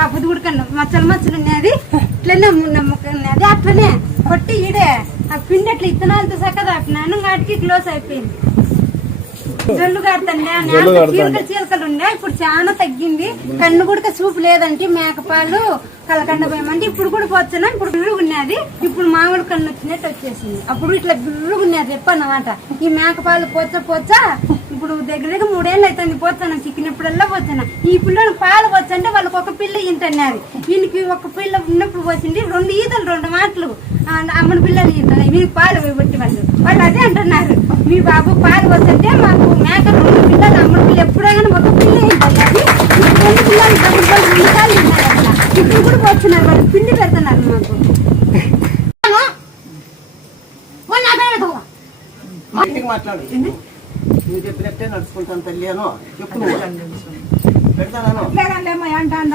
ఆ బుద్ధి ఉడకను మచ్చలు మచ్చలు ఉన్నది ఇట్లనే ఉన్నది అట్లనే కొట్టి ఈడే ఆ పిండి అట్లా ఇత్తనాలతో సక్కగా ఆపినాను వాటికి క్లోజ్ అయిపోయింది. జల్లు కడతాండే చీలకలు ఉండే ఇప్పుడు చాలా తగ్గింది. కన్ను కూడా చూపు లేదంటే మేకపాలు కలకండ పోయమంటే ఇప్పుడు కూడా పోతున్నా. ఇప్పుడు బిర్రుగా ఉన్నది. ఇప్పుడు మామూలు కన్ను వచ్చినట్టు వచ్చేసింది. అప్పుడు ఇట్లా బిర్రుగా ఉన్నది చెప్పన్నమాట. ఈ మేకపాలు పోచా ఇప్పుడు దగ్గర దగ్గర 3 ఏళ్ళు అవుతుంది పోతాను. చిక్కినప్పుడల్లా పోతాను. ఈ పిల్లలు పాలు పోచంటే వాళ్ళకి ఒక పిల్ల ఇంటన్నారు. వీనికి ఒక పిల్ల ఉన్నప్పుడు పోసింది 2 ఈతలు 2 మాటలు అమ్మడి పిల్లలు ఇంటారు. వీరికి పాలు పోయి వాళ్ళు అదే అంటున్నారు. మీ బాబు పాలు పోతుంటే మాకు మేక 2 పిల్లలు అమ్మడి పిల్ల ఎప్పుడైనా ఒక పిల్ల ఇంటారు. అది 2 పిల్లలు 2 సార్లు తిన్నారు. అట్లా ఇప్పుడు కూడా పోతున్నారు. వాళ్ళు పిండి పెడుతున్నారు మాకు. మాట్లాడు నువ్వు చెప్పినట్టే నడుచుకుంటాను తల్లి అనో చెప్పు. పెడతాను